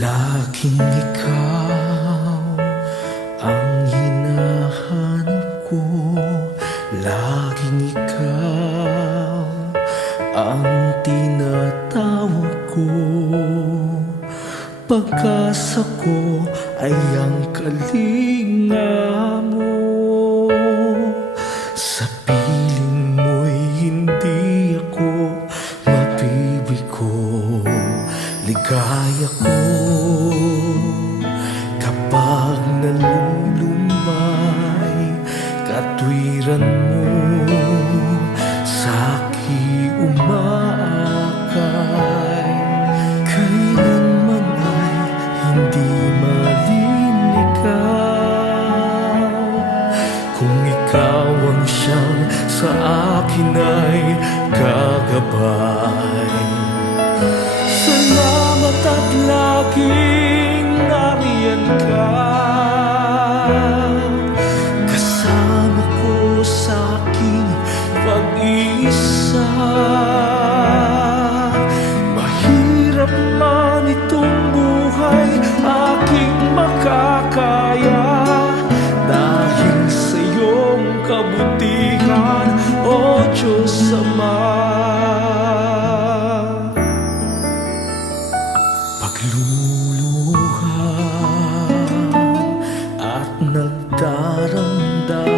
Laging ikaw ang hinahanap ko, laging ikaw ang tinatawag ko. Pag-asa ko ay ang kalinga mo. Sa piling mo'y hindi ako mabibigo. Ligaya ko kapag nalulumay katwiran mo sa'ki umaakay. Kailanman ay hindi maliligaw kung ikaw ang siyang sa akin ay gagabay. Salamat at laging nariyan ka, kasama ko sa aking pag-iisa. Mahirap man itong buhay aking makakaya, dahil sa iyong kabutihan, O Diyos Ama. Pagluluha at nagdaramdam,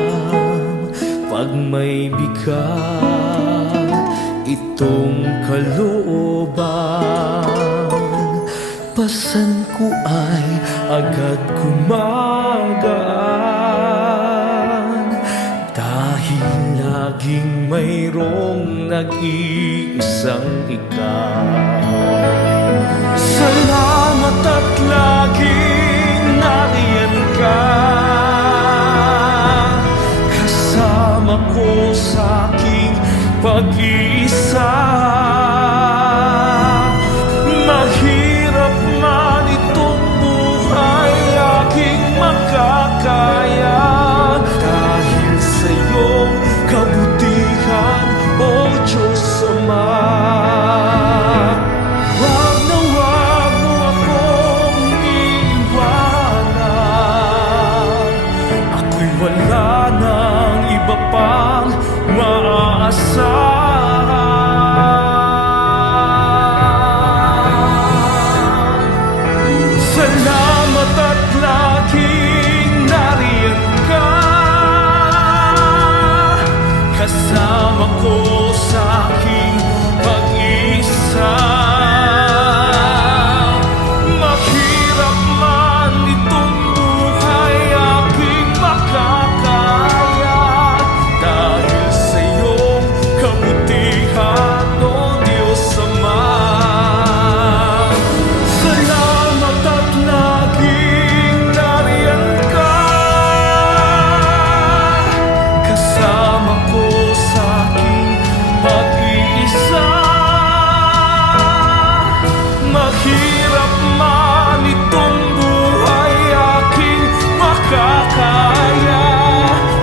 pag may bigat itong kalooban, pasan ko ay agad gumagaan, dahil laging mayroong nag-iisang ikaw. Salamat at laging nariyan ka, kasama ko sa aking pag-iisa. Mahirap man itong buhay aking makakaya, dahil sa iyong kabutihan, O Diyos Ama. Wala nang iba pang maaasahan. Salamat at laging nariyan ka, kasama ko sa aking pag-isa. Mahirap man itong buhay aking makakaya, dahil sa iyong kabutihan, O Diyos Ama. Salamat at laging nariyan ka, kasama ko sa aking pag-iisa. Mahirap man itong buhay aking makakaya,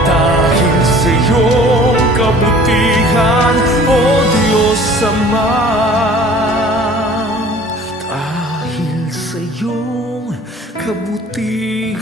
dahil sa iyong kabutihan, O Diyos Ama. Dahil sa iyong kabutihan.